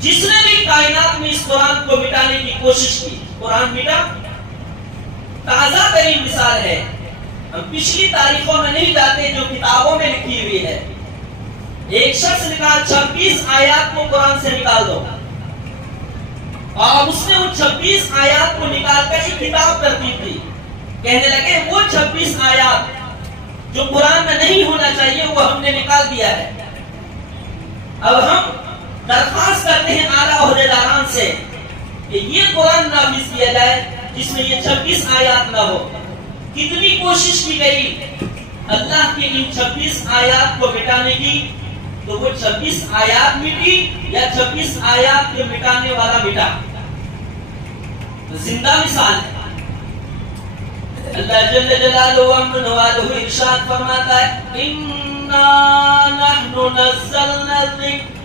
جس نے بھی کائنات میں اس قرآن کو مٹانے کی کوشش کی، قرآن مٹا؟ تازہ ترین مثال ہے، ہم پچھلی تاریخوں میں نہیں جاتے جو کتابوں میں لکھی ہوئی ہے۔ ایک شخص نے کہا 26 آیات کو قرآن سے نکال دو، اور اس نے ان 26 آیات کو نکال کر ایک کتاب ترتیب دی۔ کہنے لگے وہ 26 آیات جو قرآن میں نہیں ہونا چاہیے وہ ہم نے نکال دیا ہے۔ اب ہم درخواست کرتے ہیں اعلیٰ عہدیداران سے کہ یہ قرآن نافذ کیا جائے جس میں یہ 26 آیات نہ ہو۔ کتنی کوشش کی گئی اللہ کی ان 26 آیات کو مٹانے کی، تو وہ 26 آیات مٹی یا 26 آیات کے مٹانے والا مٹا؟ زندہ مثال ہے۔ اللہ جل جلالہ ارشاد فرماتا ہے اِنَّا نَحْنُ نَزَّلْنَا الذِّكْرَ